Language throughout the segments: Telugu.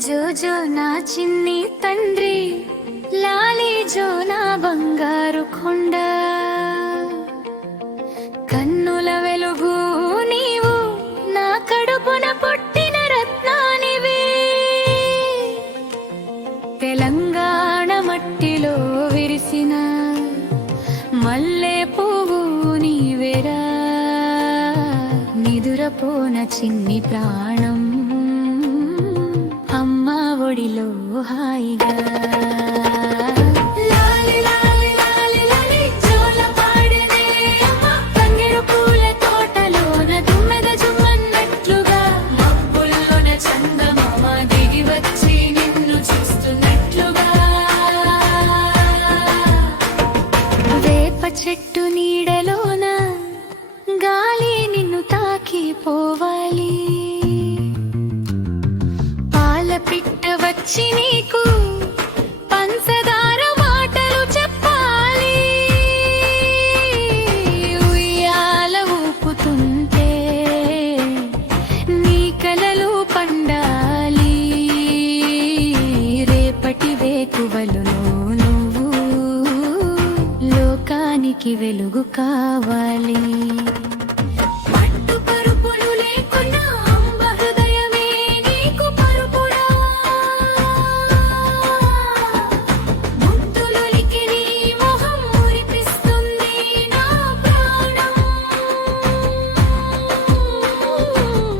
జోజో నా చిన్ని తండ్రి, లాలి జో నా బంగారు కొండ, కన్నుల వెలుగు నీవు, నా కడుపున పుట్టిన రత్నానివి. తెలంగాణ మట్టిలో విరిసిన మల్లె పువ్వు నీవేరా, నిదురపోన చిన్ని ప్రాణం అమ్మ ఒడిలో హాయిగా. చెట్టు నీడలోన గాలి నిన్ను తాకి పోవాలి, పాల పిట్ట వచ్చి నీకు పంచదార మాటలు చెప్పాలి. ఉయ్యాల ఊపుతుంటే నీ కలలు పండాలి, రేపటి వేకువలు వెలుగు కావాలి.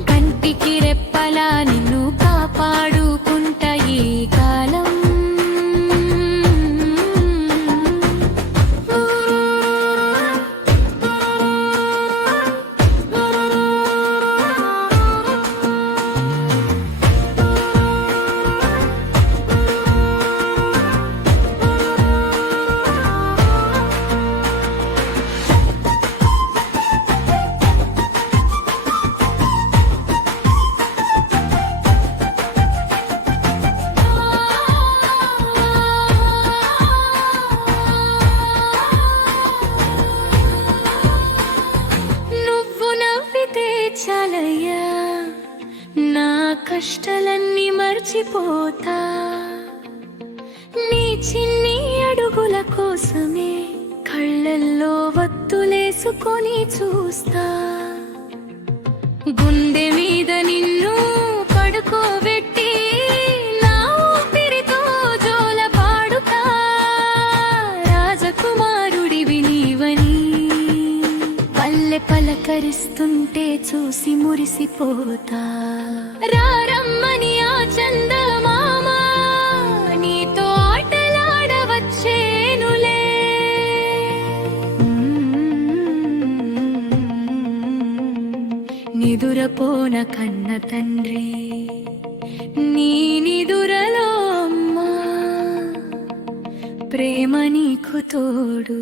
కంటికి రెప్పలా నిన్ను కాపాడుకుంటా ఈ కాలం. చాలయ్యా, నా కష్టాలన్నీ మర్చిపోతా, నీ చిన్ని అడుగుల కోసమే కళ్ళల్లో వత్తులేసుకొని చూస్తా. గుండె మీద నిన్ను పడుకోబెట్టి నా ఊపిరితో జోల పాడుతా, రాజకుమారుడివి నీవని పల్లె పలకరిస్తుంటే చూసి మురిసిపోతా. రారమ్మని ఆ చందమామ నీతో ఆటలాడవచ్చేనులే, నిదురపోన కన్న తండ్రి నీ నిదురలో అమ్మా, ప్రేమ నీకు తోడు.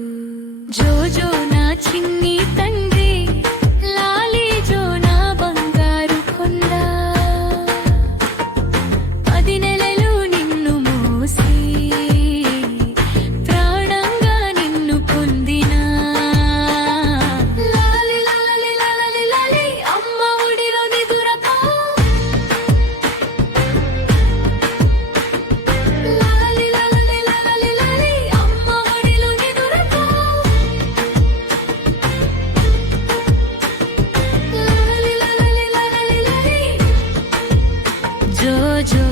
జోజో నా చిన్ని తండ్రి, లాలి జో నా బంగారు కొండ, 10 నెలలు నిన్ను మోసి ప్రాణంగా నిన్ను పొందిన లాలి లాలి లాలి లాలి అమ్మ ఒడిలో నిదురపో. లాలి లాలి లాలి లాలి అమ్మ ఒడిలో నిదురపో. జోజో